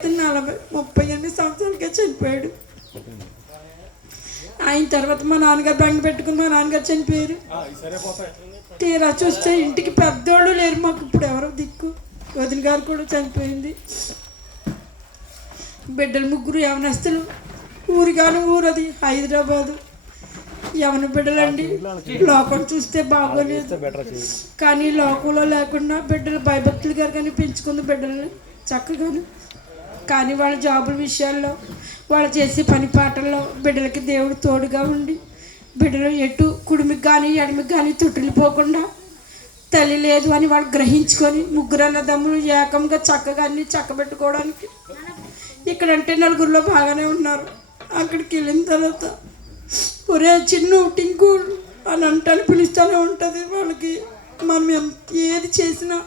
38 సంవత్సరాలకే చనిపోయాడు. ఆయన తర్వాత మా నాన్నగారు బండి పెట్టుకుని మా నాన్నగారు చనిపోయారు. తీరా చూస్తే ఇంటికి పెద్దోళ్ళు లేరు మాకు. ఇప్పుడు ఎవరో దిక్కు. వదిన గారు కూడా చనిపోయింది. బిడ్డలు 3 యవనస్తులు. ఊరిగాను ఊరది హైదరాబాదు. యవన బిడ్డలండి. లోకం చూస్తే బాగోలేదు, కానీ లోకంలో లేకుండా బిడ్డలు భయభక్తులు గారు కానీ పెంచుకుంది బిడ్డలని చక్కగాను. కానీ వాళ్ళ జాబుల విషయాల్లో, వాళ్ళు చేసే పని పాటల్లో బిడ్డలకి దేవుడు తోడుగా ఉండి బిడ్డలు ఎటు కుడిమికి కానీ ఎడమికి కానీ తుట్టిల్లిపోకుండా తల్లి లేదు అని వాళ్ళు గ్రహించుకొని 3 అన్నదమ్ములు ఏకంగా చక్కగా అన్ని చక్కబెట్టుకోవడానికి ఇక్కడంటే 4గురిలో బాగానే ఉన్నారు. అక్కడికి వెళ్ళిన తర్వాత ఒరే చిన్ను టింకు అని అంటాను పిలుస్తూనే ఉంటుంది. వాళ్ళకి మనం ఏది చేసినా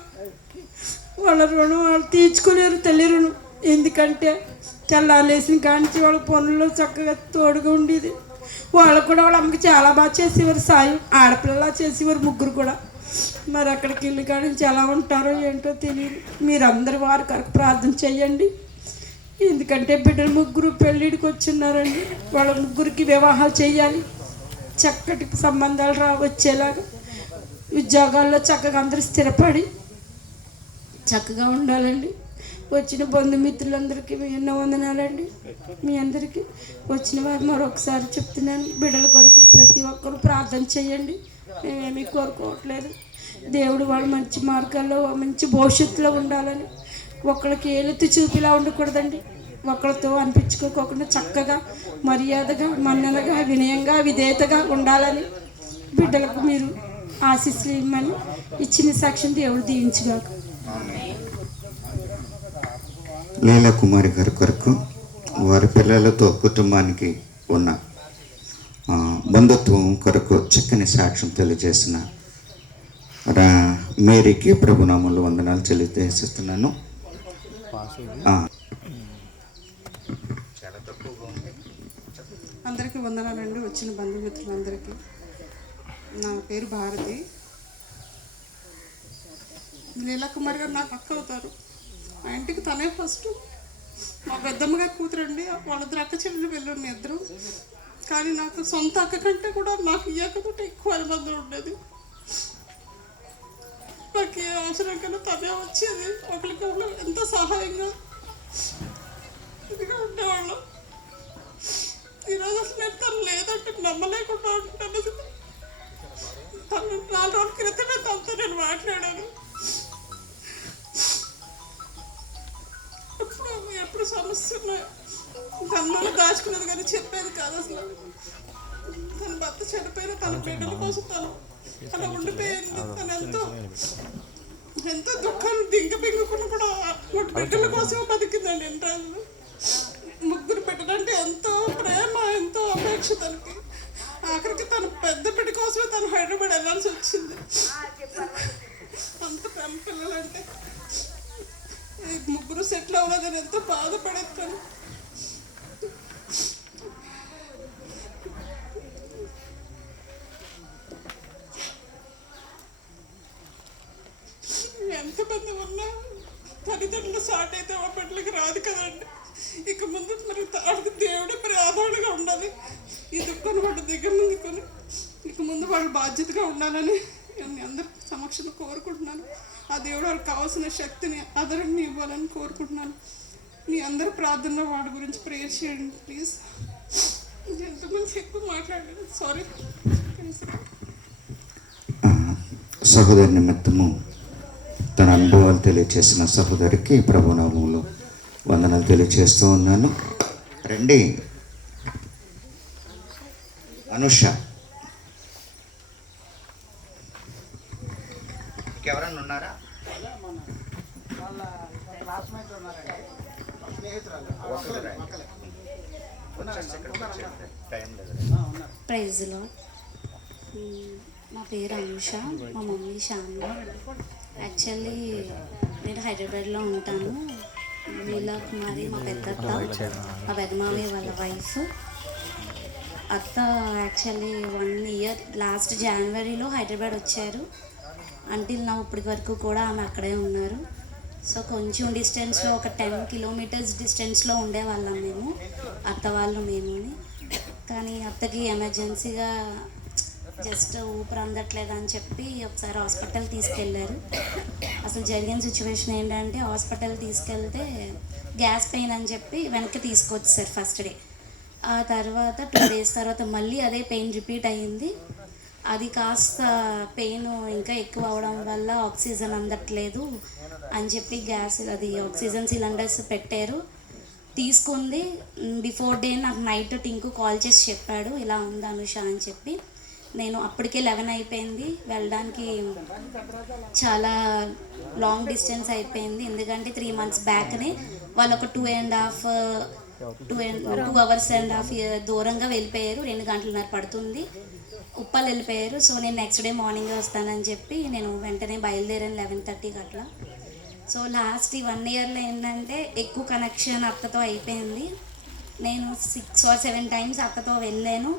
వాళ్ళ రుణం వాళ్ళు తీర్చుకోలేరు, తల్లి రుణం. ఎందుకంటే తెల్లాలేసిన కానించి వాళ్ళ పనుల్లో చక్కగా తోడుగా ఉండేది. వాళ్ళు కూడా వాళ్ళ అమ్మకి చాలా బాగా చేసేవారు సాయం. ఆడపిల్లలా చేసేవారు 3 కూడా. మరి అక్కడికి వెళ్ళి కానించి ఎలా ఉంటారో ఏంటో తెలియదు. మీరందరూ వారి కొరకు ప్రార్థన చేయండి. ఎందుకంటే బిడ్డలు 3 పెళ్ళిడికి వచ్చిన్నారండి. వాళ్ళ 3కి వివాహాలు చేయాలి. చక్కటి సంబంధాలు వచ్చేలాగా ఉద్యోగాల్లో చక్కగా అందరూ స్థిరపడి చక్కగా ఉండాలండి. వచ్చిన బంధుమిత్రులందరికీ ఎన్నో వందనాలండి. మీ అందరికీ వచ్చిన వారు మరొకసారి చెప్తున్నాను, బిడ్డల కొరకు ప్రతి ఒక్కరు ప్రార్థన చేయండి. మేమేమీ కోరుకోవట్లేదు. దేవుడు వాళ్ళు మంచి మార్గాల్లో మంచి భవిష్యత్తులో ఉండాలని. ఒకళ్ళకి ఏలెత్తి చూపిలా ఉండకూడదండి. ఒకరితో అనిపించుకోకుండా చక్కగా మర్యాదగా మన్ననగా వినయంగా విధేయతగా ఉండాలని బిడ్డలకు మీరు ఆశీస్సులు ఇవ్వమని ఇచ్చిన సాక్ష్యం దేవుడు దీవించుగాక. లీలా కుమారి గారి కొరకు వారి పిల్లలతో కుటుంబానికి ఉన్న బంధుత్వం కొరకు చక్కని సాక్ష్యం తెలియజేసిన మేరీకి ప్రభునామంలో వందనాలు తెలియజేస్తున్నాను. అందరికీ వందనాలండి. వచ్చిన బంధుమిత్రులందరికీ. నా పేరు భారతి. లీలా కుమార్ గారు నాకు అక్క అవుతారు. మా ఇంటికి తనే ఫస్ట్. మా పెద్దమ్మ గారి కూతురండి. వాళ్ళిద్దరు అక్క చెల్లెలు వెళ్ళండి ఇద్దరు. కానీ నాకు సొంత అక్క కంటే కూడా నాకు ఈ అక్కతో ఎక్కువ అనుబంధం ఉండేది. నాకు ఏ అవసరం కన్నా తనే వచ్చేది. ఒకరికి ఎంతో సహాయంగా ఇదిగా ఉండేవాళ్ళం. ఈరోజు అసలు నేను తను లేదంటే నమ్మలేకుండా ఉంటాను. తను 4 రోజుల క్రితమే తనతో నేను మాట్లాడాను. ఎప్పుడు సమస్య ఉన్నాయి తనలో దాచుకున్నది కానీ చెప్పేది కాదు అసలు. తన భర్త చనిపోయిన తన బిడ్డల కోసం తను అలా ఉండిపోయింది. తను ఎంతో దుఃఖాన్ని దింగబింగుకుని కూడా బిడ్డల కోసమే బతికిందండి. 2 రోజులు 3 బిడ్డలంటే ఎంతో ప్రేమ, ఎంతో అపేక్ష తనకి. ఆఖరికి తన పెద్ద బిడ్డ కోసమే తను హైదరాబాద్ వెళ్ళాల్సి వచ్చింది. అంత ప్రేమ పిల్లలంటే 3 సెటిల్ అవ్వలేదని ఎంతో బాధపడేస్తాను. ఎంతమంది ఉన్నా తల్లిదండ్రులు సాట్ అయితే ఆ బిడ్డలకి రాదు కదండి. ఇక ముందు మరి ఆడికి దేవుడే మరి ఆధారంగా ఉండాలి. ఈ దుఃఖాన్ని వాటి దగ్గర ముందుకొని ఇక ముందు వాళ్ళు బాధ్యతగా ఉండాలని అందరి సమక్షంలో కోరుకుంటున్నాను. ఆ దేవుడు వాళ్ళకి కావాల్సిన శక్తిని ఆదరణని ఇవ్వాలని కోరుకుంటున్నాను. మీ అందరి ప్రార్థనలో వాడి గురించి ప్రేయర్ చేయండి ప్లీజ్. ఎంతమంది ఎక్కువ మాట్లాడారు, సారీ. సహోదరి నిమిత్తము తన అనుభవాలు తెలియజేసిన సహోదరికి ప్రభునామంలో వందనాలు తెలియజేస్తూ ఉన్నాను. రండి అనుష. ఎవరన్నా ఉన్నారా? Praise Lord. మా పేరు అనుష, మా మమ్మీ శ్యామ్ల. యాక్చువల్లీ నేను హైదరాబాద్లో ఉంటాను. లీలా కుమారి మా పెద్దత్త, మా పెద్దమామయ్య వాళ్ళ వైఫ్. అత్త యాక్చువల్లీ 1 ఇయర్ లాస్ట్ జనవరిలో హైదరాబాద్ వచ్చారు. అంటిల్ నా ఇప్పటి వరకు కూడా ఆమె అక్కడే ఉన్నారు. సో కొంచెం డిస్టెన్స్లో ఒక 10 కిలోమీటర్స్ డిస్టెన్స్లో ఉండేవాళ్ళం మేము, అత్త వాళ్ళు మేముని. కానీ అత్తకి ఎమర్జెన్సీగా జస్ట్ ఊపిరి అందట్లేదు అని చెప్పి ఒకసారి హాస్పిటల్ తీసుకెళ్ళారు. అసలు జరిగిన సిచ్యువేషన్ ఏంటంటే హాస్పిటల్ తీసుకెళ్తే గ్యాస్ పెయిన్ అని చెప్పి వెనక్కి తీసుకొచ్చారు ఫస్ట్ డే. ఆ తర్వాత 2 days తర్వాత మళ్ళీ అదే పెయిన్ రిపీట్ అయ్యింది. అది కాస్త పెయిన్ ఇంకా ఎక్కువ అవడం వల్ల ఆక్సిజన్ అందట్లేదు అని చెప్పి ఆక్సిజన్ సిలిండర్స్ పెట్టారు. తీసుకుంది. బిఫోర్ డే నాకు నైట్ టింకు కాల్ చేసి చెప్పాడు ఇలా ఉంది అనుష అని చెప్పి. నేను అప్పటికే 11 అయిపోయింది, వెళ్ళడానికి చాలా లాంగ్ డిస్టెన్స్ అయిపోయింది. ఎందుకంటే 3 months బ్యాక్నే వాళ్ళు ఒక 2 hours and half దూరంగా వెళ్ళిపోయారు. 2 గంటలన్నర పడుతుంది, ఉప్పల్ వెళ్ళిపోయారు. సో నేను నెక్స్ట్ డే మార్నింగ్ వస్తానని చెప్పి నేను వెంటనే బయలుదేరాను 11:30కి అట్లా. సో లాస్ట్ ఈ 1 yearలో ఏంటంటే ఎక్కువ కనెక్షన్ అత్తతో అయిపోయింది. నేను 6 or 7 times అత్తతో వెళ్ళాను,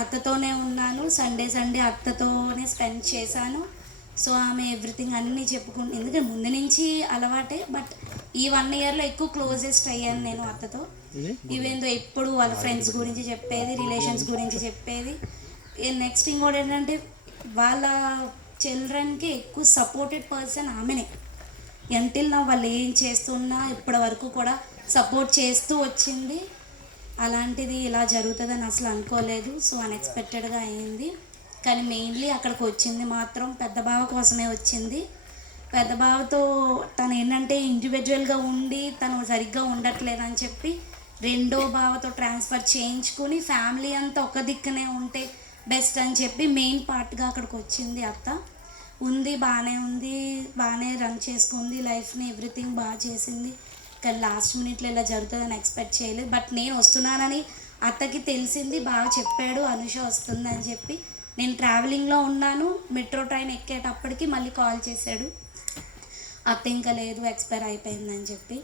అత్తతోనే ఉన్నాను. సండే అత్తతోనే స్పెండ్ చేశాను. సో ఆమె ఎవ్రీథింగ్ అన్నీ చెప్పుకుంటు, ఎందుకంటే ముందు నుంచి అలవాటే, బట్ ఈ 1 yearలో ఎక్కువ క్లోజెస్ట్ అయ్యాను నేను అత్తతో. ఈవెన్ దో ఎప్పుడు వాళ్ళ ఫ్రెండ్స్ గురించి చెప్పేది, రిలేషన్స్ గురించి చెప్పేది. నెక్స్ట్ ఇంకోటి ఏంటంటే వాళ్ళ చిల్డ్రన్కి ఎక్కువ సపోర్టెడ్ పర్సన్ ఆమెనే. ఎంటిల్ నా వాళ్ళు ఏం చేస్తున్నా ఇప్పటి వరకు కూడా సపోర్ట్ చేస్తూ వచ్చింది. అలాంటిది ఇలా జరుగుతుందని అసలు అనుకోలేదు. సో అన్ఎక్స్పెక్టెడ్గా అయింది. కానీ మెయిన్లీ అక్కడికి వచ్చింది మాత్రం పెద్ద బావ కోసమే వచ్చింది. పెద్ద బావతో తను ఏంటంటే ఇండివిజువల్గా ఉండి తను సరిగ్గా ఉండట్లేదని చెప్పి రెండో బావతో ట్రాన్స్ఫర్ చేయించుకుని ఫ్యామిలీ అంతా ఒక దిక్కునే ఉంటే బెస్ట్ అని చెప్పి మెయిన్ పార్ట్గా అక్కడికి వచ్చింది అత్త. బాగానే ఉంది, బాగానే రన్ చేసుకుంది లైఫ్ని, ఎవ్రీథింగ్ బాగా చేసింది. కానీ లాస్ట్ మినిట్లో ఇలా జరుగుతుందని ఎక్స్పెక్ట్ చేయలేదు. బట్ నేను వస్తున్నానని అత్తకి తెలిసింది, బాగా చెప్పాడు అనుష వస్తుందని చెప్పి. నేను ట్రావెలింగ్లో ఉన్నాను, మెట్రో ట్రైన్ ఎక్కేటప్పటికి మళ్ళీ కాల్ చేశాడు, అత్త ఇంకా లేదు ఎక్స్పైర్ అయిపోయిందని చెప్పి.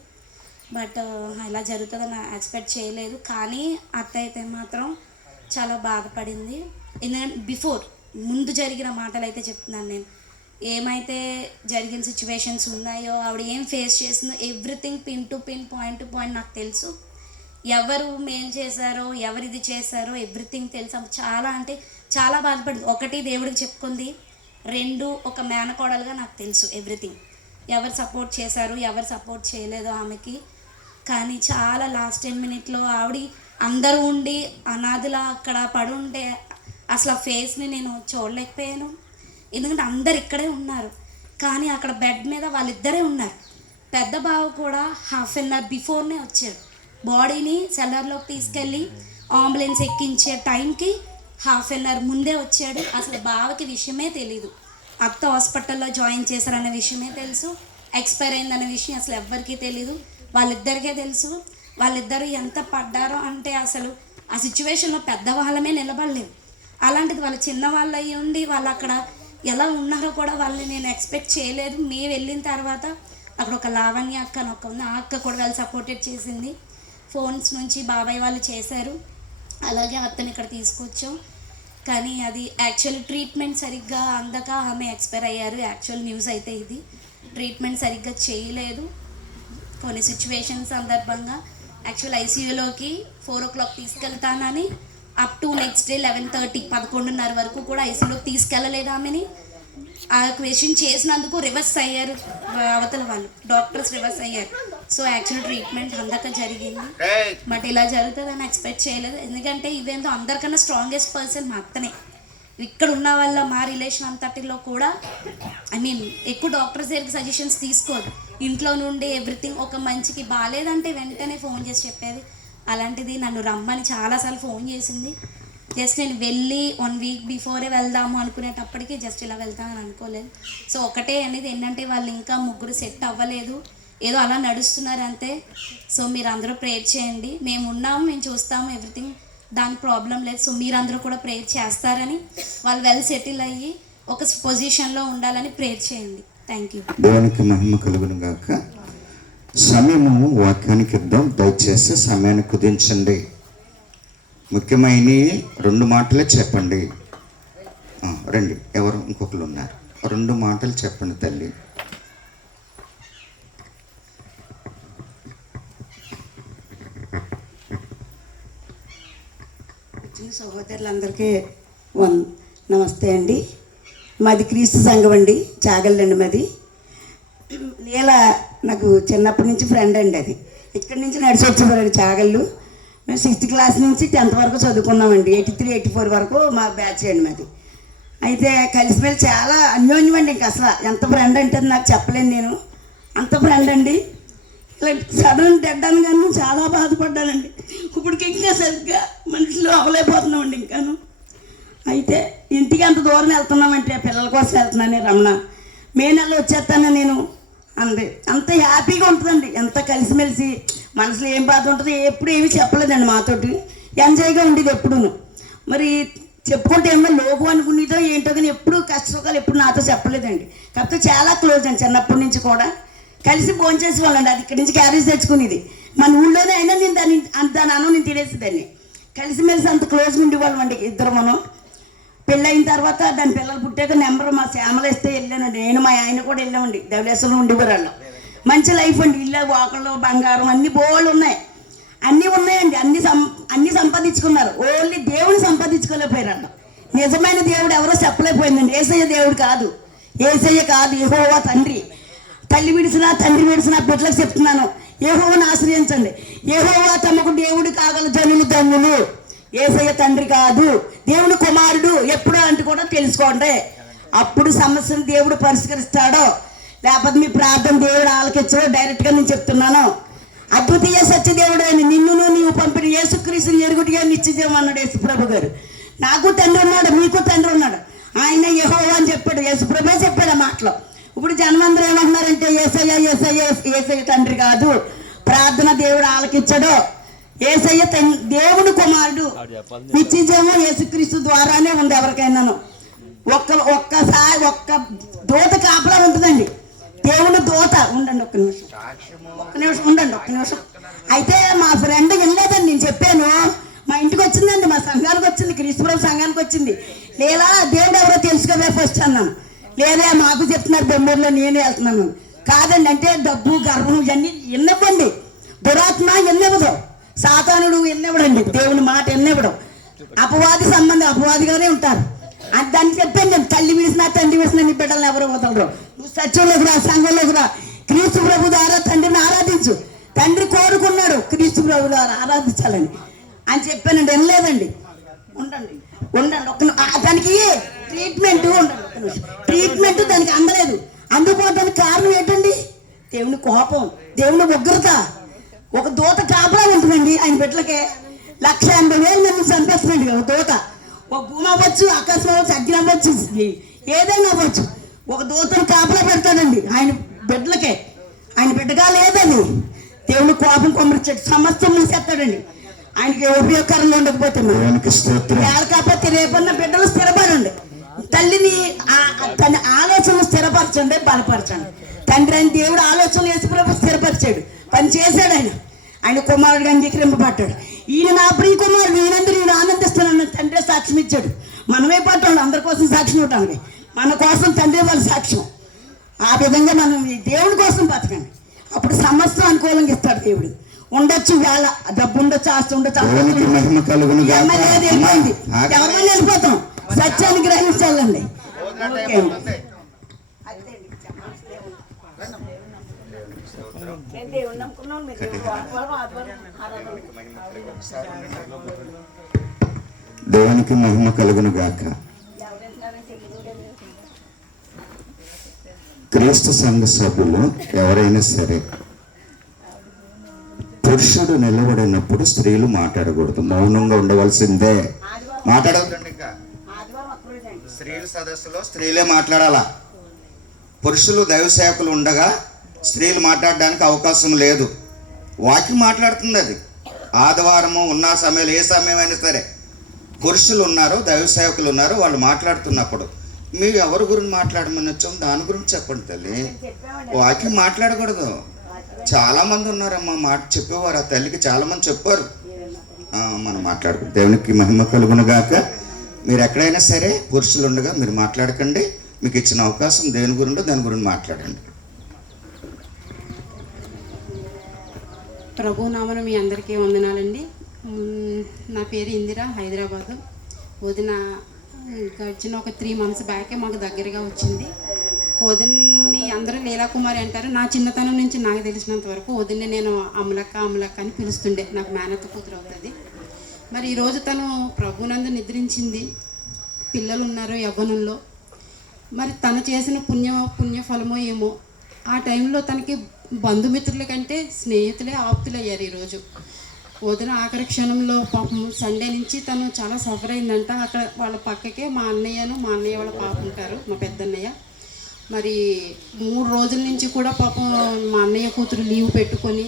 బట్ ఇలా జరుగుతుందని ఎక్స్పెక్ట్ చేయలేదు. కానీ అత్త అయితే మాత్రం చాలా బాధపడింది. ఎందుకంటే ముందు జరిగిన మాటలు అయితే చెప్తున్నాను నేను, ఏమైతే జరిగిన సిచ్యువేషన్స్ ఉన్నాయో ఆవిడ ఏం ఫేస్ చేసిందో everything pin to pin, point to point నాకు తెలుసు. ఎవరు మేలు చేశారో, ఎవరు ఇది చేశారో ఎవ్రీథింగ్ తెలుసు. చాలా అంటే చాలా బాధపడింది. 1 దేవుడికి చెప్పుకుంది, 2 ఒక మేనకోడలుగా నాకు తెలుసు ఎవ్రీథింగ్. ఎవరు సపోర్ట్ చేశారు, ఎవరు సపోర్ట్ చేయలేదో ఆమెకి. కానీ చాలా లాస్ట్ 10 minutes ఆవిడ అందరూ ఉండి అనాథలా అక్కడ పడుంటే అసలు ఆ ఫేస్ని నేను చూడలేకపోయాను. ఎందుకంటే అందరు ఇక్కడే ఉన్నారు, కానీ అక్కడ బెడ్ మీద వాళ్ళిద్దరే ఉన్నారు. పెద్ద బావ కూడా 1/2 hour బిఫోర్నే వచ్చాడు. బాడీని సెల్లర్లోకి తీసుకెళ్ళి అంబులెన్స్ ఎక్కించే టైంకి 1/2 hour ముందే వచ్చాడు. అసలు బావకి విషయమే తెలీదు. అత్త హాస్పిటల్లో జాయిన్ చేశారన్న విషయమే తెలుసు, ఎక్స్పైర్ అయిందన్న విషయం అసలు ఎవ్వరికీ తెలీదు. వాళ్ళిద్దరికే తెలుసు. వాళ్ళిద్దరు ఎంత పడ్డారో అంటే అసలు ఆ సిచ్యువేషన్లో పెద్దవాళ్ళమే నిలబడలేము. అలాంటిది వాళ్ళు చిన్నవాళ్ళు అయ్యి ఉండి వాళ్ళు అక్కడ ఎలా ఉన్నారో కూడా వాళ్ళని నేను ఎక్స్పెక్ట్ చేయలేదు. మేము వెళ్ళిన తర్వాత అక్కడ ఒక లావణ్య అక్క అని ఒక ఉంది, ఆ అక్క కూడా వాళ్ళు సపోర్టెడ్ చేసింది. ఫోన్స్ నుంచి బాబాయ్ వాళ్ళు చేశారు, అలాగే అత్తని ఇక్కడ తీసుకొచ్చాం. కానీ అది యాక్చువల్లీ ట్రీట్మెంట్ సరిగ్గా అందక ఆమె ఎక్స్పైర్ అయ్యారు. యాక్చువల్ న్యూస్ అయితే ఇది, ట్రీట్మెంట్ సరిగ్గా చేయలేదు. కొన్ని సిచ్యువేషన్ సందర్భంగా యాక్చువల్ ఐసీయూలోకి 4 o'clock తీసుకెళ్తానని అప్ టు నెక్స్ట్ డే 11:30, 11:30 వరకు కూడా ఐసీయూలోకి తీసుకెళ్ళలేదు ఆమెని. ఆ క్వశ్చన్ చేసినందుకు రివర్స్ అయ్యారు అవతల వాళ్ళు, డాక్టర్స్ రివర్స్ అయ్యారు. సో యాక్చువల్ ట్రీట్మెంట్ అందక జరిగింది. బట్ ఇలా జరుగుతుందని ఎక్స్పెక్ట్ చేయలేదు. ఎందుకంటే ఇవేందో అందరికన్నా స్ట్రాంగెస్ట్ పర్సన్ మా అత్తనే. ఇక్కడ ఉన్న వాళ్ళ మా రిలేషన్ అంతటిలో కూడా ఎక్కువ డాక్టర్స్ దగ్గరికి సజెషన్స్ తీసుకోదు. ఇంట్లో నుండి ఎవ్రీథింగ్ ఒక మంచికి బాగాలేదంటే వెంటనే ఫోన్ చేసి చెప్పేది. అలాంటిది నన్ను రమ్మని చాలాసార్లు ఫోన్ చేసింది. జస్ట్ నేను వెళ్ళి 1 week బిఫోరే వెళ్దాము అనుకునేటప్పటికి జస్ట్ ఇలా వెళ్తానని అనుకోలేదు. సో ఒకటే అనేది ఏంటంటే వాళ్ళు ఇంకా 3 సెట్ అవ్వలేదు, ఏదో అలా నడుస్తున్నారు అంతే. సో మీరు అందరూ ప్రేయర్ చేయండి, మేము ఉన్నాము, మేము చూస్తాము, ఎవ్రీథింగ్ దాని ప్రాబ్లం లేదు. సో మీరందరూ కూడా ప్రేయర్ చేస్తారని, వాళ్ళు వెల్ సెటిల్ అయ్యి ఒక పొజిషన్లో ఉండాలని ప్రేయర్ చేయండి. Thank you. దేవునికి మహిమ కలుగును గాక. సమయము వాక్యానికి ఇద్దాం. దయచేసి సమయాన్ని కుదించండి. ముఖ్యమైన 2 మాటలే చెప్పండి. రండి, ఎవరు ఇంకొకరు ఉన్నారు, 2 మాటలు చెప్పండి తల్లి. వచ్చిన సహోదరులందరికీ నమస్తే అండి. మాది క్రీస్తు సంఘం అండి, చాగల్లండి మాది. నీల నాకు చిన్నప్పటి నుంచి ఫ్రెండ్ అండి. అది ఇక్కడి నుంచి నడిచి వచ్చేవారండి చాగళ్ళు. మేము 6th క్లాస్ నుంచి 10th వరకు చదువుకున్నామండి. 83, 84 వరకు మా బ్యాచ్ అండి మాది. అయితే కలిసిమెలిసి చాలా అన్యోన్యం అండి. ఇంకా అసలు ఎంత ఫ్రెండ్ అంటే నాకు చెప్పలేను నేను, అంత ఫ్రెండ్ అండి. ఇలా సడన్ డెడ్ అనగానే చాలా బాధపడ్డానండి. ఇప్పటికి ఇంకా సరిగ్గా మనుషులు అవ్వలేకపోతున్నామండి ఇంకాను. అయితే ఇంటికి అంత దూరం వెళ్తున్నామంటే పిల్లల కోసం వెళ్తున్నాను. రమణ మే నెలలో వచ్చేస్తాను నేను అంది. అంత హ్యాపీగా ఉంటుందండి, ఎంత కలిసిమెలిసి. మనసులో ఏం బాధ ఉంటుందో ఎప్పుడు ఏమీ చెప్పలేదండి మాతోటి. ఎంజాయ్గా ఉండేది ఎప్పుడూను. మరి చెప్పుకుంటే ఏమో లోకం అనుకునేదో ఏంటో కానీ ఎప్పుడు కష్టసుఖాలు ఎప్పుడు నాతో చెప్పలేదండి. కాకపోతే చాలా క్లోజ్ అండి, చిన్నప్పటి నుంచి కూడా కలిసి భోంచేసే వాళ్ళండి. అది ఇక్కడి నుంచి క్యారేజ్ తెచ్చుకునేది. మన ఊళ్ళోనే అయినా నేను దాని అన్నం నేను తినేసేదాన్ని. కలిసిమెలిసి అంత క్లోజ్గా ఉండేవాళ్ళం అండి ఇద్దరు. మనం పెళ్ళయిన తర్వాత దాని పిల్లలు పుట్టాక నెంబర్ మా శ్యామలు ఇస్తే వెళ్ళానండి. నేను మా ఆయన కూడా వెళ్ళామండి. ధవళేశ్వరంలో ఉండేవారు. మంచి లైఫ్ అండి. ఇల్లు, వాకళ్ళు, బంగారం అన్ని బోళ్ళు ఉన్నాయి, అన్నీ ఉన్నాయండి. అన్నీ సంపాదించుకున్నారు. ఓన్లీ దేవుని సంపాదించుకోలేకపోయారు. నిజమైన దేవుడు ఎవరో చెప్పలేకపోయిందండి. యేసయ్య దేవుడు కాదు, యేసయ్య కాదు, యెహోవా తండ్రి. తల్లి విడిసినా తండ్రి విడిసినా బిడ్డలకు చెప్తున్నాను, యెహోవాను ఆశ్రయించండి. యెహోవా తమకు దేవుడు కాగల జనులు ధన్యులు. యేసయ్య తండ్రి కాదు, దేవుడు కుమారుడు. ఎప్పుడు అంటే కూడా తెలుసుకోండి. అప్పుడు సమస్యను దేవుడు పరిష్కరిస్తాడో, లేకపోతే మీ ప్రార్థన దేవుడు ఆలకించడో డైరెక్ట్గా నేను చెప్తున్నాను. అద్వితీయ సత్యదేవుడు అని నిన్నును నీవు పంపిన యేసుక్రీస్తుని ఎరుగుటిగా నిశ్చయం అన్నాడు యేసుప్రభు గారు. నాకు తండ్రి ఉన్నాడు, మీకు తండ్రి ఉన్నాడు, ఆయన యెహోవా అని చెప్పాడు. యేసుప్రభే చెప్పాడు ఆ మాటలో. ఇప్పుడు జనమందరూ ఏమంటున్నారంటే యేసయ్య యేసయ్య యేసయ్య తండ్రి కాదు, ప్రార్థన దేవుడు ఆలకించడు. యేసయ్య దేవుడు కుమారుడు. నిత్యజీవం యేసుక్రీస్తు ద్వారానే ఉంది ఎవరికైనాను. ఒక్కసారి ఒక్క దూత కాపలా ఉంటుందండి, దేవుని దూత. ఉండండి ఒక్క నిమిషం ఉండండి. అయితే మా ఫ్రెండ్ వినలేదండి, నేను చెప్పాను. మా ఇంటికి వచ్చిందండి, మా సంఘానికి వచ్చింది, క్రీస్తుప్రభు సంఘానికి వచ్చింది. లేదా దేవుడు ఎవరో తెలుసుకోవే ఫస్ట్ అన్నాను. లేదా మాకు చెప్తున్నారు బెంగళూరులో, నేనే వెళ్తున్నాను. కాదండి అంటే డబ్బు గర్వం ఇవన్నీ ఎన్నవ్వండి. దురాత్మ ఎన్నవ్వదు, సాతానుడు ఎన్నవ్వడండి, దేవుని మాట ఎన్నవ్వడం. అపవాది సంబంధం అపవాదిగానే ఉంటారు. అది దాన్ని చెప్పాను నేను. తల్లి విడిసినా తండ్రి విడిసినా నీ బిడ్డలను ఎవరు వదలరు. నువ్వు సత్యంలోకి రా, సంఘంలోకి రా, క్రీస్తు ప్రభు ద్వారా తండ్రిని ఆరాధించు. తండ్రి కోరుకున్నాడు క్రీస్తు ప్రభు ద్వారా ఆరాధించాలని అని చెప్పానండి. వినలేదండి. ఉండండి దానికి ట్రీట్మెంట్ ఉండండి. ట్రీట్మెంట్ దానికి అందలేదు. అందుకోవడానికి కారణం ఏంటండి? దేవుని కోపం, దేవుని ఉగ్రత. ఒక దూత కాపలా ఉంటుందండి ఆయన బిడ్డలకే. 1,80,000 మంది చంపేస్తున్నాడు ఒక దూత. ఒక భూమి అవ్వచ్చు, ఆకాశం అవ్వచ్చు, అగ్ని అవ్వచ్చు, ఏదైనా అవ్వచ్చు. ఒక దూతను కాపలా పెడతాడండి ఆయన బిడ్డలకే. ఆయన బిడ్డగా లేదని దేవుని కోపం కొమ్మరిచ్చాడు, సమస్తం మూసేస్తాడండి. ఆయనకి ఉపయోగకరంగా ఉండకపోతే కాకపోతే రేపన్న బిడ్డలు స్థిరపడండి. తల్లిని తన ఆలోచనలు స్థిరపరచండి, బలపరచండి. తండ్రి అని దేవుడు ఆలోచనలు యేసుప్రభు స్థిరపరిచాడు, పని చేశాడు. ఆయన కుమారుడిగా అంగీకరింపబడ్డాడు. ఈయన నా ప్రియ కుమారుడు, ఈయనందరూ నేను ఆనందిస్తున్నాను తండ్రి సాక్ష్యం ఇచ్చాడు. మనమే పట్టాలి అందరి కోసం సాక్ష్యం ఇవ్వటానికి. మన కోసం తండ్రి వాళ్ళ సాక్ష్యం. ఆ విధంగా మనం దేవుడి కోసం బతకండి, అప్పుడు సమస్తం అనుకూలంగా ఇస్తాడు దేవుడు. ఉండొచ్చు, వేళ డబ్బు ఉండొచ్చు, ఆస్తి ఉండొచ్చు, ఎవరైనా వెళ్ళిపోతాం. సత్యాన్ని గ్రహించాలండి. ఓకే అండి. దేవునికి మహిమ కలుగును గాక. క్రీస్తు సంఘ సభ్యులు ఎవరైనా సరే పురుషుడు నిలబడినప్పుడు స్త్రీలు మాట్లాడకూడదు, మౌనంగా ఉండవలసిందే. మాట్లాడకూడదు. ఇంకా స్త్రీల సదస్సులో స్త్రీలే మాట్లాడాలా. పురుషులు దైవ సేవకులు ఉండగా స్త్రీలు మాట్లాడడానికి అవకాశం లేదు. వాక్యం మాట్లాడుతుంది. అది ఆదివారము ఉన్న సమయంలో, ఏ సమయమైనా సరే పురుషులు ఉన్నారు, దైవ సేవకులు ఉన్నారు, వాళ్ళు మాట్లాడుతున్నప్పుడు మీరు ఎవరి గురించి మాట్లాడమని వచ్చాము దాని గురించి చెప్పండి తల్లి. వాక్యం మాట్లాడకూడదు. చాలామంది ఉన్నారమ్మా మాట చెప్పేవారు. ఆ తల్లికి చాలామంది చెప్పారు. మనం మాట్లాడుకుంటాం. దేవునికి మహిమ కలుగును గాక. మీరు ఎక్కడైనా సరే పురుషులు ఉండగా మీరు మాట్లాడకండి. మీకు ఇచ్చిన అవకాశం దేని గురిండో దాని గురించి మాట్లాడండి. ప్రభు నామన మీ అందరికీ వందనాలండి. నా పేరు ఇందిరా, హైదరాబాదు. వదిన గడిచిన ఒక 3 months బ్యాకే మాకు దగ్గరగా వచ్చింది. వదిన్ని అందరూ లీలాకుమారి అంటారు. నా చిన్నతనం నుంచి నాకు తెలిసినంత వరకు వదిన్ని నేను అమలక్క అమలక్క అని పిలుస్తుండే. నాకు మేనత్త కూతురు అవుతుంది. మరి ఈరోజు తను ప్రభునందు నిద్రించింది. పిల్లలు ఉన్నారు యవ్వనంలో. మరి తను చేసిన పుణ్యఫలమో ఏమో. ఆ టైంలో తనకి బంధుమిత్రుల కంటే స్నేహితులే ఆప్తులయ్యారు. ఈరోజు వదిన ఆఖరి క్షణంలో పాపం సండే నుంచి తను చాలా సఫర్ అయిందంట. అక్కడ వాళ్ళ పక్కకే మా అన్నయ్య వాళ్ళ పాప ఉంటారు, మా పెద్దన్నయ్య. మరి 3 రోజుల నుంచి కూడా పాపం మా అన్నయ్య కూతురు లీవ్ పెట్టుకొని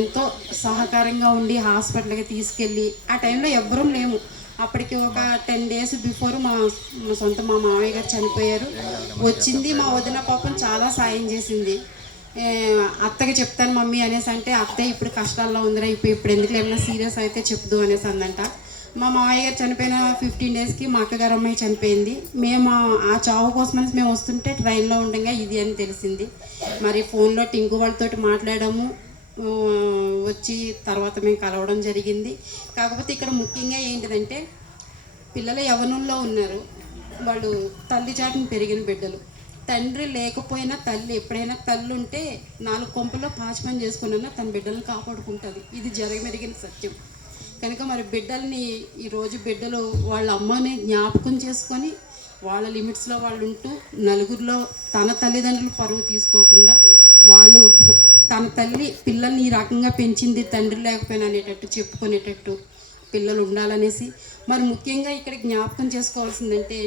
ఎంతో సహకారంగా ఉండి హాస్పిటల్కి తీసుకెళ్ళి, ఆ టైంలో ఎవ్వరూ లేము. అప్పటికి ఒక 10 days బిఫోర్ మా మామయ్య గారు చనిపోయారు. వచ్చింది మా వదిన పాపం చాలా సాయం చేసింది. అత్తకి చెప్తాను మమ్మీ అనేసి అంటే, అత్తయ్య ఇప్పుడు కష్టాల్లో ఉందిరా, ఇప్పుడు ఎందుకు ఏమైనా సీరియస్ అయితే చెప్దు అనేసి అందంట. మా మామయ్య గారు చనిపోయిన 15 daysకి మా అక్కగారు అమ్మాయి చనిపోయింది. మేము ఆ చావు కోసమని మేము వస్తుంటే ట్రైన్లో ఉండగా ఇది అని తెలిసింది. మరి ఫోన్లో టింకు వాళ్ళతోటి మాట్లాడాము. వచ్చి తర్వాత మేము కలవడం జరిగింది. కాకపోతే ఇక్కడ ముఖ్యంగా ఏంటిదంటే, పిల్లలు యవ్వనంలో ఉన్నారు. వాళ్ళు తల్లి చాటును పెరిగిన బిడ్డలు. తండ్రి లేకపోయినా తల్లి, ఎప్పుడైనా తల్లి ఉంటే 4 కొంపల్లో పాచి పని చేసుకున్నా తన బిడ్డలను కాపాడుకుంటుంది. ఇది జరగమెరిగిన సత్యం. కనుక మరి బిడ్డల్ని ఈరోజు బిడ్డలు వాళ్ళ అమ్మని జ్ఞాపకం చేసుకొని వాళ్ళ లిమిట్స్లో వాళ్ళు ఉంటూ, నలుగురిలో తన తల్లిదండ్రులు పరువు తీసుకోకుండా, వాళ్ళు తన తల్లి పిల్లల్ని ఈ రకంగా పెంచింది తండ్రి లేకపోయినా అనేటట్టు చెప్పుకునేటట్టు పిల్లలు ఉండాలనేసి. మరి ముఖ్యంగా ఇక్కడ జ్ఞాపకం చేసుకోవాల్సిందంటే,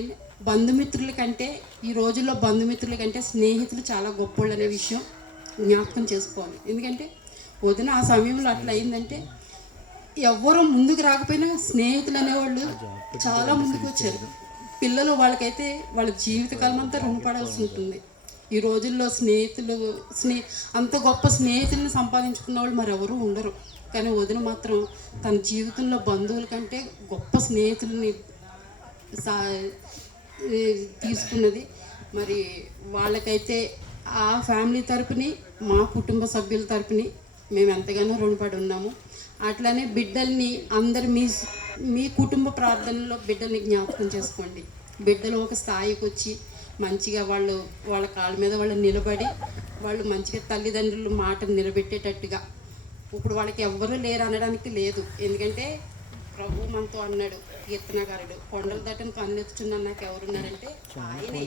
బంధుమిత్రుల కంటే ఈ రోజుల్లో బంధుమిత్రుల కంటే స్నేహితులు చాలా గొప్పోళ్ళు అనే విషయం జ్ఞాపకం చేసుకోవాలి. ఎందుకంటే వదిన ఆ సమయంలో అట్లా అయిందంటే, ఎవ్వరూ ముందుకు రాకపోయినా స్నేహితులు అనేవాళ్ళు చాలా ముందుకు వచ్చారు. పిల్లలు వాళ్ళకైతే వాళ్ళ జీవితకాలం అంతా రుణపడాల్సి ఉంటుంది. ఈ రోజుల్లో అంత గొప్ప స్నేహితులను సంపాదించుకున్న వాళ్ళు మరి ఎవరు ఉండరు. కానీ వదిన మాత్రం తన జీవితంలో బంధువుల కంటే గొప్ప స్నేహితులని తీసుకున్నది. మరి వాళ్ళకైతే ఆ ఫ్యామిలీ తరపుని, మా కుటుంబ సభ్యుల తరపుని మేము ఎంతగానో రుణపడి ఉన్నాము. అట్లానే బిడ్డల్ని అందరు మీ కుటుంబ ప్రార్థనలో బిడ్డల్ని జ్ఞాపకం చేసుకోండి. బిడ్డలు ఒక స్థాయికి వచ్చి మంచిగా వాళ్ళ కాళ్ళ మీద వాళ్ళు నిలబడి, వాళ్ళు మంచిగా తల్లిదండ్రుల మాటను నిలబెట్టేటట్టుగా. ఇప్పుడు వాళ్ళకి ఎవ్వరూ లేరు అనడానికి లేదు. ఎందుకంటే ప్రభు మనతో అన్నాడు, కీర్తనకారుడు, కొండల దాటను కన్నెత్తుచున్నాను నాకు ఎవరున్నారంటే ఆయనే.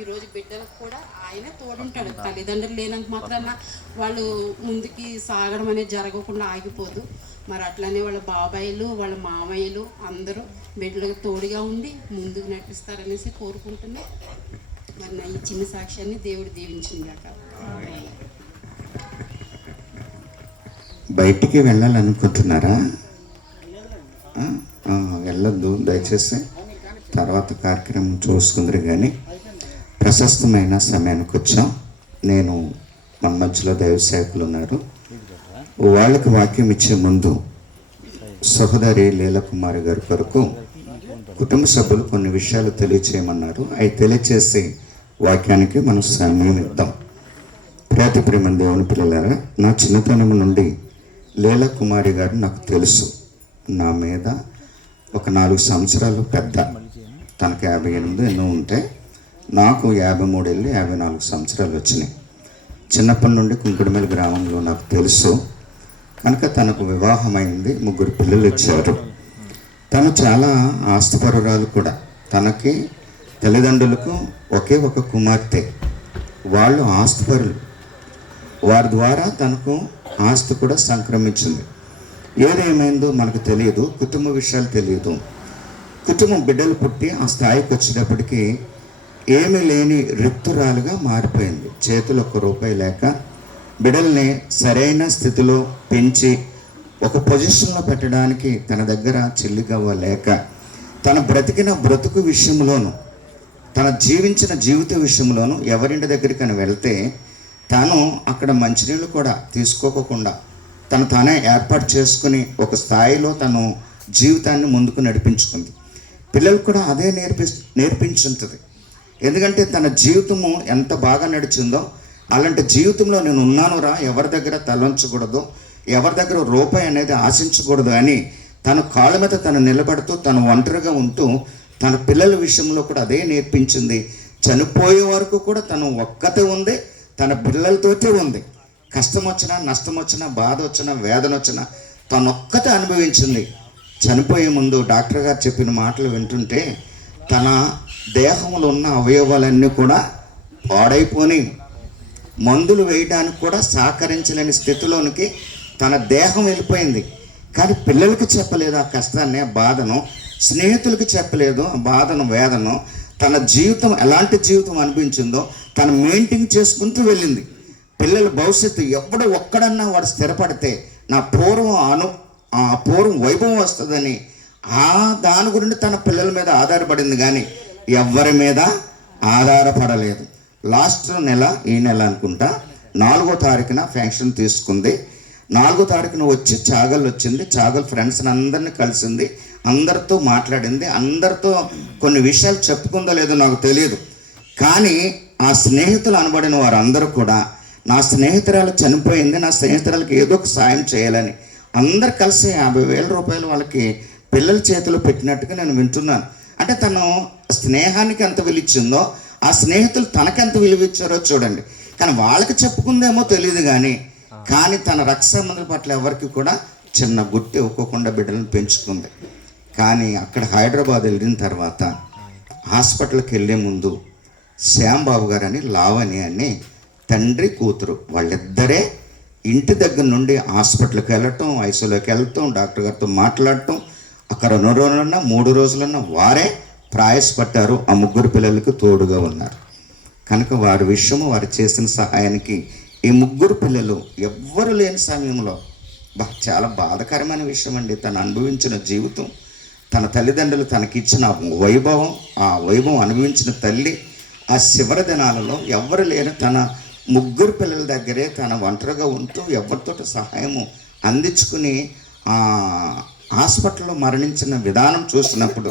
ఈరోజు బిడ్డలకు కూడా ఆయన తోడుంటాడు. తల్లిదండ్రులు లేనంత మాత్రాన వాళ్ళు ముందుకి సాగడం అనేది జరగకుండా ఆగిపోదు. మరి అట్లానే వాళ్ళ బాబాయిలు, వాళ్ళ మామయ్యలు అందరూ బిడ్డలకు తోడుగా ఉండి ముందుకు నడిపిస్తారనేసి కోరుకుంటున్నా. మరి నా ఈ చిన్న సాక్ష్యాన్ని దేవుడు దీవించిందాక. బయటికి వెళ్ళాలనుకుంటున్నారా? వెళ్ళొద్దు దయచేసి, తర్వాత కార్యక్రమం చూసుకుందరు. కానీ ప్రశస్తమైన సమయానికి వచ్చాం. నేను మన మధ్యలో దైవ సేవకులు ఉన్నారు. వాళ్ళకి వాక్యం ఇచ్చే ముందు సహోదరి లీలాకుమారి గారి కొరకు కుటుంబ సభ్యులు కొన్ని విషయాలు తెలియచేయమన్నారు. అవి తెలియచేసి వాక్యానికి మనం సమయం ఇద్దాం. ప్రేమ దేవుని పిల్లలారా, నా చిన్నతనం నుండి లీలాకుమారి గారు నాకు తెలుసు. నా మీద ఒక 4 సంవత్సరాలు పెద్ద. తనకు 58 ఎన్నో ఉంటే నాకు 53 ఏళ్ళు 54 సంవత్సరాలు వచ్చినాయి. చిన్నప్పటి నుండి కుంకుడుమల్లి గ్రామంలో నాకు తెలుసు. కనుక తనకు వివాహమైంది, 3 పిల్లలు ఇచ్చారు. తను చాలా ఆస్తిపరురాలు కూడా. తనకి తల్లిదండ్రులకు ఒకే ఒక కుమార్తె. వాళ్ళు ఆస్తిపరులు. వారి ద్వారా తనకు ఆస్తి కూడా సంక్రమించింది. ఏదేమైందో మనకు తెలియదు, కుటుంబ విషయాలు తెలియదు. కుటుంబం బిడ్డలు పుట్టి ఆ స్థాయికి వచ్చేటప్పటికి ఏమీ లేని రిక్తురాలుగా మారిపోయింది. చేతులు ₹1 లేక బిడ్డల్ని సరైన స్థితిలో పెంచి ఒక పొజిషన్లో పెట్టడానికి తన దగ్గర చెల్లిగవ్వ లేక, తన బ్రతికిన బ్రతుకు విషయంలోనూ, తన జీవించిన జీవిత విషయంలోనూ ఎవరింటి దగ్గరికి వెళ్తే తాను అక్కడ మంచినీళ్ళు కూడా తీసుకోకుండా తానే ఏర్పాటు చేసుకుని ఒక స్థాయిలో తను జీవితాన్ని ముందుకు నడిపించుకుంది. పిల్లలకు కూడా అదే నేర్పించుంటుంది. ఎందుకంటే తన జీవితము ఎంత బాగా నడిచిందో, అలాంటి జీవితంలో నేను ఉన్నాను రా, ఎవరి దగ్గర తలంచకూడదు, ఎవరి దగ్గర రూపాయి అనేది ఆశించకూడదు అని తన కాళ్ళ మీద తను నిలబడుతూ తను ఒంటరిగా ఉంటూ తన పిల్లల విషయంలో కూడా అదే నేర్పించింది. చనిపోయే వరకు కూడా తను ఒక్కతే ఉంది, తన పిల్లలతోటే ఉంది. కష్టం వచ్చినా, నష్టం వచ్చినా, బాధ వచ్చినా, వేదన వచ్చినా తను ఒక్కతే అనుభవించింది. చనిపోయే ముందు డాక్టర్ గారు చెప్పిన మాటలు వింటుంటే తన దేహంలో ఉన్న అవయవాలన్నీ కూడా పాడైపోయి మందులు వేయడానికి కూడా సహకరించలేని స్థితిలోనికి తన దేహం వెళ్ళిపోయింది. కానీ పిల్లలకి చెప్పలేదు ఆ కష్టాన్ని, ఆ బాధను. స్నేహితులకి చెప్పలేదు ఆ బాధను, వేదను. తన జీవితం ఎలాంటి జీవితం అనిపించిందో తను మెయింటైన్ చేసుకుంటూ వెళ్ళింది. పిల్లల భవిష్యత్తు ఎవడు ఒక్కడన్నా వాడు స్థిరపడితే నా పూర్వం వైభవం వస్తుందని దాని గురించి తన పిల్లల మీద ఆధారపడింది, కానీ ఎవరి మీద ఆధారపడలేదు. లాస్ట్ నెల, ఈ నెల అనుకుంటా 4వ తారీఖున ఫంక్షన్ తీసుకుంది. 4వ తారీఖున వచ్చి చాగల్ వచ్చింది. చాగల్ ఫ్రెండ్స్ని అందరినీ కలిసింది, అందరితో మాట్లాడింది, అందరితో కొన్ని విషయాలు చెప్పుకుందో లేదో నాకు తెలియదు. కానీ ఆ స్నేహితులు అనబడిన వారందరూ కూడా నా స్నేహితురాలు చనిపోయింది, నా స్నేహితురాలకి ఏదో ఒక సాయం చేయాలని అందరు కలిసి 50,000 రూపాయలు వాళ్ళకి పిల్లల చేతిలో పెట్టినట్టుగా నేను వింటున్నాను. అంటే తను స్నేహానికి ఎంత విలువిచ్చిందో ఆ స్నేహితులు తనకెంత విలువిచ్చారో చూడండి. కానీ వాళ్ళకి చెప్పుకుందేమో తెలియదు, కానీ తన రక్త సంబంధుల పట్ల ఎవరికి కూడా చిన్న గుట్టి ఒక్కోకుండా బిడ్డలను పెంచుకుంది. కానీ అక్కడ హైదరాబాద్ వెళ్ళిన తర్వాత హాస్పిటల్కి వెళ్ళే ముందు శ్యాంబాబు గారు అని, లావణి అని తండ్రి కూతురు వాళ్ళిద్దరే ఇంటి దగ్గర నుండి హాస్పిటల్కి వెళ్ళటం, ఐసీయూలోకి వెళ్ళటం, డాక్టర్ గారితో మాట్లాడటం, అక్కడ 2 రోజులన్నా 3 రోజులన్నా వారే ప్రయాసపడ్డారు. ఆ 3 పిల్లలకు తోడుగా ఉన్నారు. కనుక వారి విషయము, వారు చేసిన సహాయానికి ఈ 3 పిల్లలు ఎవ్వరు లేని సమయంలో చాలా బాధాకరమైన విషయం అండి. తను అనుభవించిన జీవితం, తన తల్లిదండ్రులు తనకిచ్చిన వైభవం, ఆ వైభవం అనుభవించిన తల్లి ఆ చివరి దినాలలో ఎవ్వరు లేని తన 3 పిల్లల దగ్గరే తన ఒంటరిగా ఉంటూ ఎవరితో సహాయము అందించుకుని హాస్పిటల్లో మరణించిన విధానం చూసినప్పుడు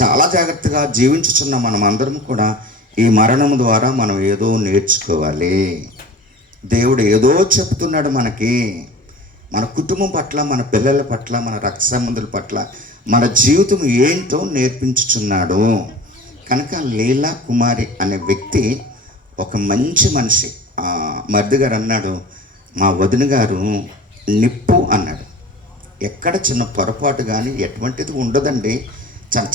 చాలా జాగ్రత్తగా జీవించుచున్న మనం అందరం కూడా ఈ మరణం ద్వారా మనం ఏదో నేర్చుకోవాలి. దేవుడు ఏదో చెప్తున్నాడు మనకి, మన కుటుంబం పట్ల, మన పిల్లల పట్ల, మన రక్త సంబంధుల పట్ల మన జీవితం ఏంటో నేర్పించుచున్నాడు. కనుక లీలా కుమారి అనే వ్యక్తి ఒక మంచి మనిషి. మరిది గారు అన్నాడు, మా వదిన గారు నిప్పు అన్నాడు. ఎక్కడ చిన్న పొరపాటు కానీ ఎటువంటిది ఉండదండి.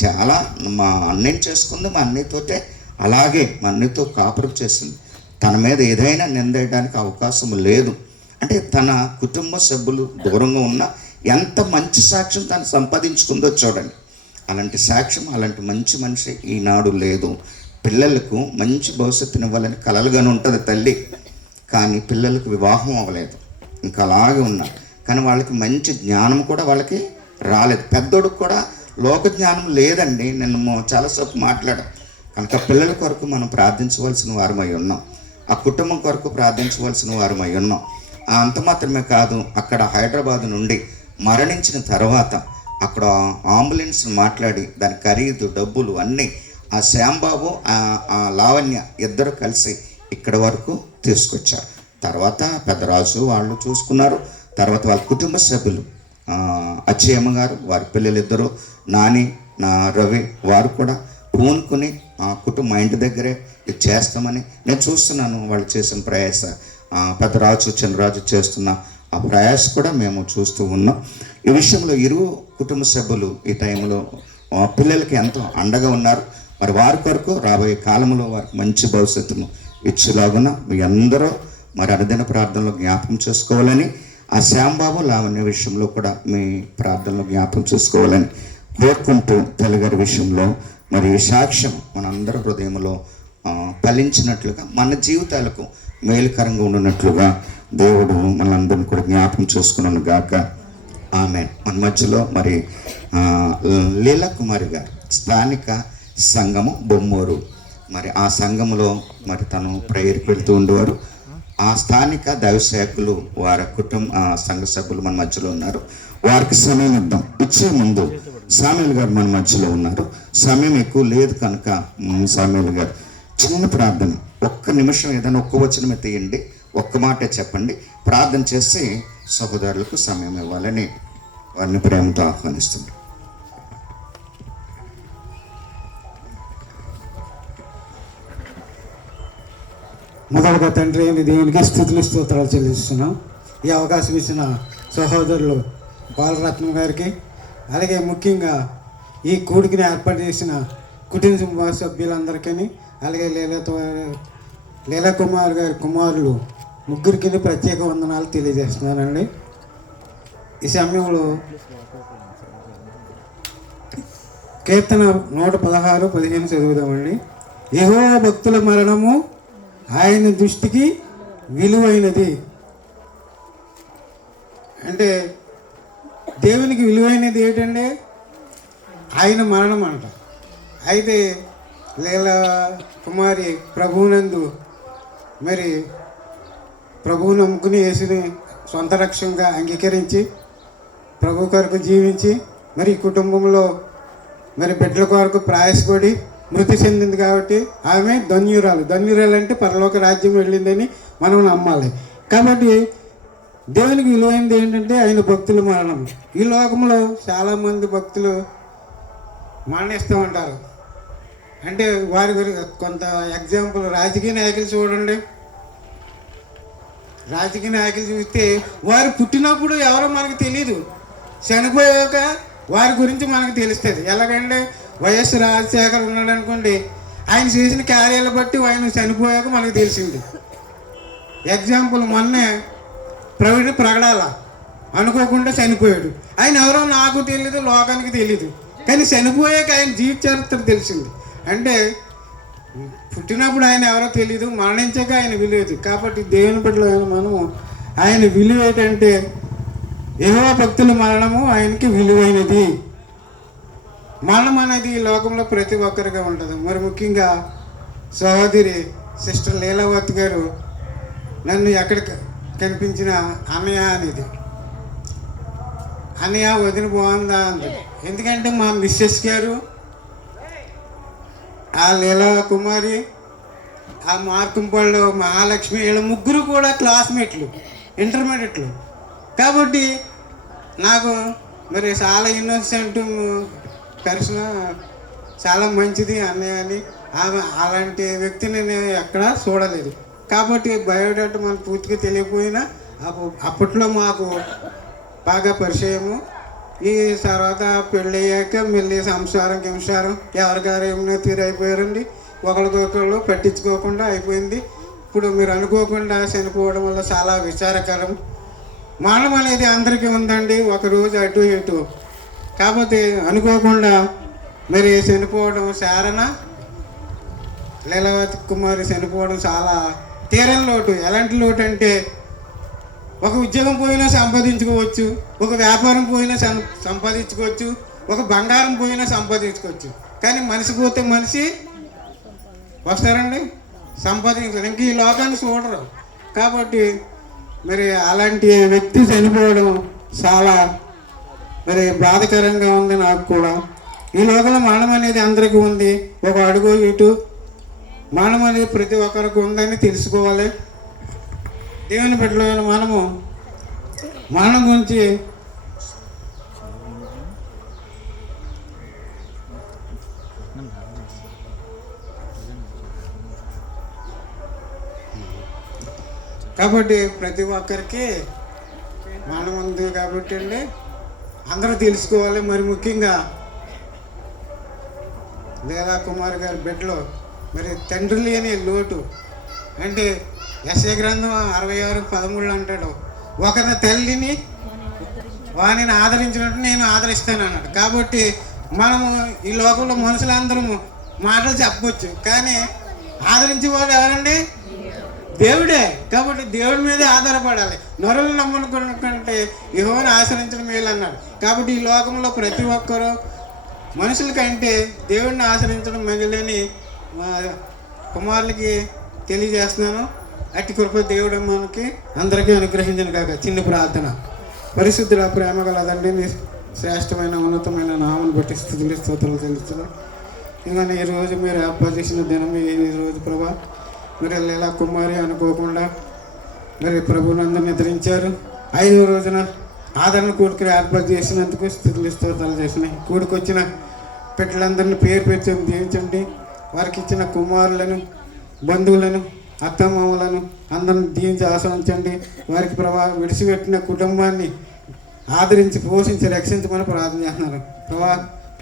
చాలా మా అన్నయ్య చేసుకుంది, మా అన్నయ్యతోటే అలాగే మా అన్నయ్యతో కాపురం చేసింది. తన మీద ఏదైనా నిందేయడానికి అవకాశం లేదు. అంటే తన కుటుంబ సభ్యులు దూరంగా ఉన్న ఎంత మంచి సాక్ష్యం తను సంపాదించుకుందో చూడండి. అలాంటి సాక్ష్యం, అలాంటి మంచి మనిషి ఈనాడు లేదు. పిల్లలకు మంచి భవిష్యత్తుని ఇవ్వాలని కలలుగానే ఉంటుంది తల్లి, కానీ పిల్లలకు వివాహం అవ్వలేదు, ఇంకా అలాగే ఉన్నారు. కానీ వాళ్ళకి మంచి జ్ఞానం కూడా వాళ్ళకి రాలేదు. పెద్దోడికి కూడా లోక జ్ఞానం లేదండి. నేను చాలాసేపు మాట్లాడాను. కనుక పిల్లల కొరకు మనం ప్రార్థించవలసిన వారమై ఉన్నాం, ఆ కుటుంబం కొరకు ప్రార్థించవలసిన వారమై ఉన్నాం. అంత మాత్రమే కాదు, అక్కడ హైదరాబాద్ నుండి మరణించిన తర్వాత అక్కడ అంబులెన్స్ మాట్లాడి దాని ఖరీదు, డబ్బులు అన్నీ ఆ శ్యాంబాబు, ఆ లావణ్య ఇద్దరు కలిసి ఇక్కడ వరకు తీసుకొచ్చారు. తర్వాత పెద్దరాజు వాళ్ళు చూసుకున్నారు. తర్వాత వాళ్ళ కుటుంబ సభ్యులు అచ్చయ్యమ్మ గారు, వారి పిల్లలిద్దరూ నాని, రవి, వారు కూడా పూనుకుని మా ఇంటి దగ్గరే ఇది చేస్తామని నేను చూస్తున్నాను. వాళ్ళు చేసిన ప్రయాస, పెద్దరాజు, చిన్నరాజు చేస్తున్న ఆ ప్రయాస కూడా మేము చూస్తూ ఉన్నాం. ఈ విషయంలో ఇరు కుటుంబ సభ్యులు ఈ టైంలో పిల్లలకి ఎంతో అండగా ఉన్నారు. మరి వారి కొరకు రాబోయే కాలంలో వారికి మంచి భవిష్యత్తును ఇచ్చేలాగున మీ అందరూ మరి అనుదిన ప్రార్థనలో జ్ఞాపకం చేసుకోవాలని, ఆ శ్యాంబాబు, లావణ్య విషయంలో కూడా మీ ప్రార్థనలో జ్ఞాపకం చేసుకోవాలని కోరుకుంటూ తెలుగారి విషయంలో మరి ఈ సాక్ష్యం మనందరి హృదయంలో ఫలించినట్లుగా, మన జీవితాలకు మేలుకరంగా ఉన్నట్లుగా దేవుడు మనందరిని కూడా జ్ఞాపకం చేసుకున్నాను గాక. ఆమెన్. మన మధ్యలో మరి లీలా కుమారి గారు, స్థానిక సంఘము బొమ్మూరు, మరి ఆ సంఘములో మరి తను ప్రేయర్కి వెళ్తూ ఉండేవారు. ఆ స్థానిక దైవసేవకులు వారి సంఘ సభ్యులు మన మధ్యలో ఉన్నారు. వారికి సమయం ఇచ్చే ముందు సామ్యూల్ గారు మన మధ్యలో ఉన్నారు. సమయం ఎక్కువ లేదు కనుక సామ్యూల్ గారు చిన్న ప్రార్థన, ఒక్క నిమిషం ఏదైనా ఒక్క వచనం తీయండి, ఒక్క మాట చెప్పండి, ప్రార్థన చేసి సహోదరులకు సమయం ఇవ్వాలని వారిని ప్రేమతో ఆహ్వానిస్తున్నాం. మొదలుగా తండ్రి అయిన దేవునికి స్తుతులు స్తోత్రాలు చెల్లిస్తున్నాం. ఈ అవకాశం ఇచ్చిన సహోదరులు బాలరత్నం గారికి, అలాగే ముఖ్యంగా ఈ కూడికిని ఏర్పాటు చేసిన కుటుంబ సభ్యులందరికీ, అలాగే లీలా కుమార్ గారి కుమారులు ముగ్గురికి ప్రత్యేక వందనాలు తెలియజేస్తున్నానండి. ఈ సమయంలో కీర్తన 116:15 చదువుదామండి. యెహోవా భక్తుల మరణము ఆయన దృష్టికి విలువైనది. అంటే దేవునికి విలువైనది ఏంటంటే ఆయన మరణం అంట. అయితే లీలా కుమారి ప్రభువునందు మరి ప్రభువు నమ్ముకుని యేసుని సొంత రక్షంగా అంగీకరించి ప్రభు కొరకు జీవించి మరి కుటుంబంలో మరి బిడ్డల కొరకు ప్రయాసపడి మృతి చెందింది కాబట్టి ఆమె ధన్యురాలు అంటే పరలోక రాజ్యం వెళ్ళిందని మనం నమ్మాలి. కాబట్టి దేవునికి విలువైనది ఏంటంటే ఆయన భక్తుల మరణం. ఈ లోకంలో చాలామంది భక్తులు మరణిస్తూ ఉంటారు. అంటే వారి గురించి కొంత ఎగ్జాంపుల్ రాజకీయ నాయకులు చూడండి. రాజకీయ నాయకులు చూస్తే వారు పుట్టినప్పుడు ఎవరో మనకు తెలియదు, చనిపోయాక వారి గురించి మనకు తెలుస్తుంది. ఎలాగంటే వైఎస్ రాజశేఖర్ ఉన్నాడు అనుకోండి, ఆయన చేసిన కార్యాలు బట్టి ఆయన చనిపోయాక మనకు తెలిసింది. ఎగ్జాంపుల్ మొన్నే ప్రవీణ్ ప్రగడాల అనుకోకుండా చనిపోయాడు. ఆయన ఎవరో నాకు తెలియదు, లోకానికి తెలియదు, కానీ చనిపోయాక ఆయన జీవిత చరిత్ర తెలిసింది. అంటే పుట్టినప్పుడు ఆయన ఎవరో తెలియదు, మరణించాక ఆయన విలువది. కాబట్టి దేవుని బిడ్డలైన మనము ఆయన విలువ ఏంటంటే యెహోవా భక్తుల మరణము ఆయనకి విలువైనది. మరణం అనేది ఈ లోకంలో ప్రతి ఒక్కరిగా ఉంటుంది. మరి ముఖ్యంగా సహోదరి సిస్టర్ లీలావతి గారు నన్ను ఎక్కడ కనిపించిన అన్నయ్య అనేది, అన్నయ్య వదిన బాగుందా అంది. ఎందుకంటే మా మిస్సెస్ గారు, ఆ లీలా కుమారి, ఆ మార్కంపళ్ళు, మహాలక్ష్మి, వీళ్ళ ముగ్గురు కూడా క్లాస్మేట్లు, ఇంటర్మీడియట్లు. కాబట్టి నాకు మరి చాలా ఇన్నోసెంట్ పర్సన్, చాలా మంచిది అన్నయ్య అని. ఆమె అలాంటి వ్యక్తిని నేను ఎక్కడా చూడలేదు. కాబట్టి బయోడేటా మనకు పూర్తిగా తెలియకపోయినా అప్పట్లో మాకు బాగా పరిచయము. ఈ తర్వాత పెళ్ళి అయ్యాక మళ్ళీ సంసారం ఎవరిగారు ఏమైనా తీరైపోయారండి. ఒకరికొకళ్ళు పట్టించుకోకుండా అయిపోయింది. ఇప్పుడు మీరు అనుకోకుండా చనిపోవడం వల్ల చాలా విచారకరం. మరణం అనేది అందరికీ ఉందండి, ఒకరోజు అటు ఇటు. కాకపోతే అనుకోకుండా మరి చనిపోవడం, శారణ లీలావతి కుమారి చనిపోవడం చాలా తీరని లోటు. ఎలాంటి లోటు అంటే ఒక ఉద్యోగం పోయినా సంపాదించుకోవచ్చు, ఒక వ్యాపారం పోయినా సంపాదించుకోవచ్చు, ఒక బంగారం పోయినా సంపాదించుకోవచ్చు. కానీ మనిషి పోతే మనిషి వస్తారండి, సంపాదించారు, ఇంక ఈ లోకాన్ని చూడరు. కాబట్టి మరి అలాంటి వ్యక్తి చనిపోవడం చాలా మరి బాధాకరంగా ఉంది నాకు కూడా. ఈ లోకంలో మరణం అనేది అందరికీ ఉంది. ఒక అడుగు ఇటు మరణం అనేది ప్రతి ఒక్కరికి ఉందని తెలుసుకోవాలి. దేవుని బిడ్డలైన మనము మరణం గురించి కాబట్టి ప్రతి ఒక్కరికి మరణం ఉంది కాబట్టి అండి అందరూ తెలుసుకోవాలి. మరి ముఖ్యంగా లీలా కుమార్ గారి బిడ్డలో మరి తండ్రి లేని లోటు. అంటే యెషయా గ్రంథం 66:13 అంటాడు, ఒకరి తల్లిని వానిని ఆదరించినట్టు నేను ఆదరిస్తాను అన్నాడు. కాబట్టి మనము ఈ లోకంలో మనుషులందరము మాటలు చెప్పవచ్చు, కానీ ఆదరించేవాడు ఎవరండి? దేవుడే. కాబట్టి దేవుడి మీదే ఆధారపడాలి. నరులను నమ్ముకుంటే యెహోవాను ఆశ్రయించడం మేలు అన్నాడు. కాబట్టి ఈ లోకంలో ప్రతి ఒక్కరూ మనుషుల కంటే దేవుడిని ఆశ్రయించడం మేలని మా కుమారులకి తెలియజేస్తున్నాను. అట్టి కృప దేవుడు మనకి అందరికీ అనుగ్రహించను కాక. చిన్న ప్రార్థన. పరిశుద్ధుల ప్రేమ గలదండి, మీ శ్రేష్టమైన ఉన్నతమైన నామను బట్టి స్తుతులు స్తోత్రాలు తెలుస్తున్నాం. ఇంకా ఈరోజు మీరు ఏర్పాటు చేసిన దినం ఈరోజు ప్రభా, మీరు లీలా కుమారి అనుకోకుండా మరి ప్రభునందు నిద్రించారు. 5వ రోజున ఆదరణ కూడికలు ఏర్పాటు చేసినందుకు స్థితులు స్తోత్రాలు చేసినాయి. కూడికి వచ్చిన బిడ్డలందరినీ పేరు పెట్టి దీవించండి. వారికి ఇచ్చిన కుమారులను, బంధువులను, అత్తమామలను అందరిని దీవించి ఆశ్రయించండి. వారికి విడిచిపెట్టిన కుటుంబాన్ని ఆదరించి పోషించి రక్షించమని ప్రార్థన చేస్తున్నారు. ప్రభా,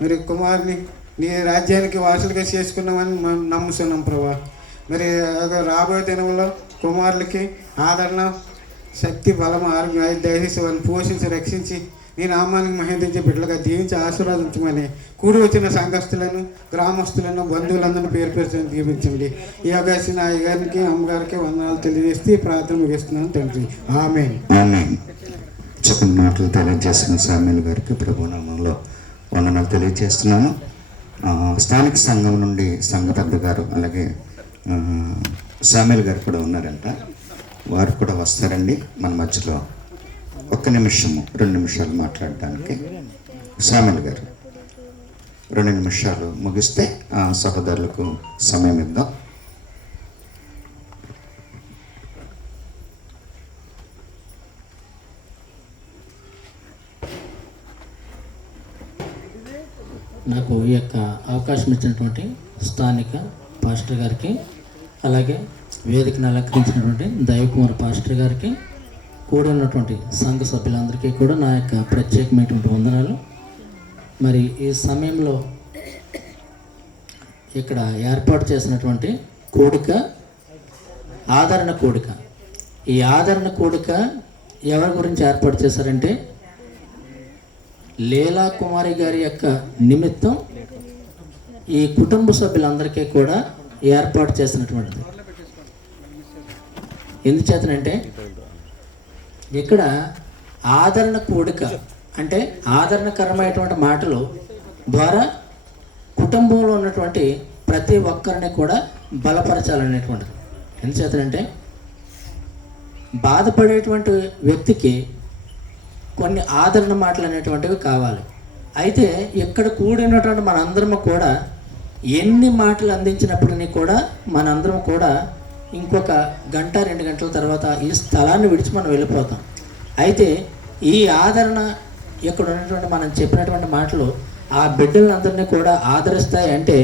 మరి కుమారుని నీ రాజ్యానికి వారసులుగా చేసుకున్నామని మనం నమ్ముతున్నాం. ప్రభా, మరి రాబోయే దినంలో కుమారులకి ఆదరణ, శక్తి, బలం, ఆరోగ్యం దయచేసి వాళ్ళని పోషించి రక్షించి నీ నామానికి మహిళించే బిడ్డలుగా దీవించి ఆశీర్వాదించమని కూడి వచ్చిన సంఘస్థులను, గ్రామస్తులను, బంధువులందరినీ పేరు పేరు దీవించండి. ఈ అవకాశం నా అయ్యగారికి, అమ్మగారికి వందనాలు తెలియజేస్తే ప్రార్థన ముగిస్తున్నాను తండ్రి. ఆమేన్. ఆమేన్. చక్కని మాటలు తెలియజేసిన సామ్యుల్ గారికి ప్రభు నామంలో వందనాలు తెలియజేస్తున్నాను. స్థానిక సంఘం నుండి సంఘ పెద్ద గారు అలాగే సామ్యుల్ గారు కూడా ఉన్నారంట. వారు కూడా వస్తారండి మన మధ్యలో. 1 నిమిషము 2 నిమిషాలు మాట్లాడడానికి సామ్యుల్ గారు 2 నిమిషాలు ముగిస్తే సహోదరులకు సమయం ఇద్దాం. నాకు ఈ యొక్క అవకాశం ఇచ్చినటువంటి స్థానిక పాస్టర్ గారికి, అలాగే వేదికను అలంకరించినటువంటి దైవకుమార్ పాస్టర్ గారికి, కూడా ఉన్నటువంటి సంఘ సభ్యులందరికీ కూడా నా యొక్క ప్రత్యేకమైనటువంటి వందనాలు. మరి ఈ సమయంలో ఇక్కడ ఏర్పాటు చేసినటువంటి కూడిక ఆదరణ కూడిక. ఈ ఆదరణ కూడిక ఎవరి గురించి ఏర్పాటు చేశారంటే లీలా కుమారి గారి యొక్క నిమిత్తం ఈ కుటుంబ సభ్యులందరికీ కూడా ఏర్పాటు చేసినటువంటిది. ఎందుచేతనంటే ఇక్కడ ఆదరణ కూడిక అంటే ఆదరణకరమైనటువంటి మాటలు ద్వారా కుటుంబంలో ఉన్నటువంటి ప్రతి ఒక్కరిని కూడా బలపరచాలనేటువంటిది. ఎందుచేతనంటే బాధపడేటువంటి వ్యక్తికి కొన్ని ఆదరణ మాటలు అనేటువంటివి కావాలి. అయితే ఇక్కడ కూడినటువంటి మనందరము కూడా ఎన్ని మాటలు అందించినప్పటికీ కూడా మనందరం కూడా ఇంకొక 1-2 గంటల తర్వాత ఈ స్థలాన్ని విడిచి మనం వెళ్ళిపోతాం. అయితే ఈ ఆదరణ ఇక్కడ ఉన్నటువంటి మనం చెప్పినటువంటి మాటలు ఆ బిడ్డలందరినీ కూడా ఆదరిస్తాయి అంటే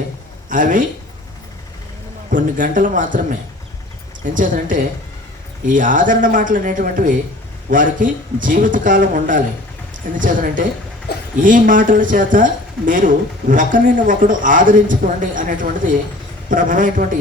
అవి కొన్ని గంటలు మాత్రమే. ఎంచేతంటే ఈ ఆదరణ మాటలు అనేటువంటివి వారికి జీవితకాలం ఉండాలి. ఎందుచేతనంటే ఈ మాటల చేత మీరు ఒకరిని ఒకడు ఆదరించుకోండి అనేటువంటిది ప్రభువైనటువంటి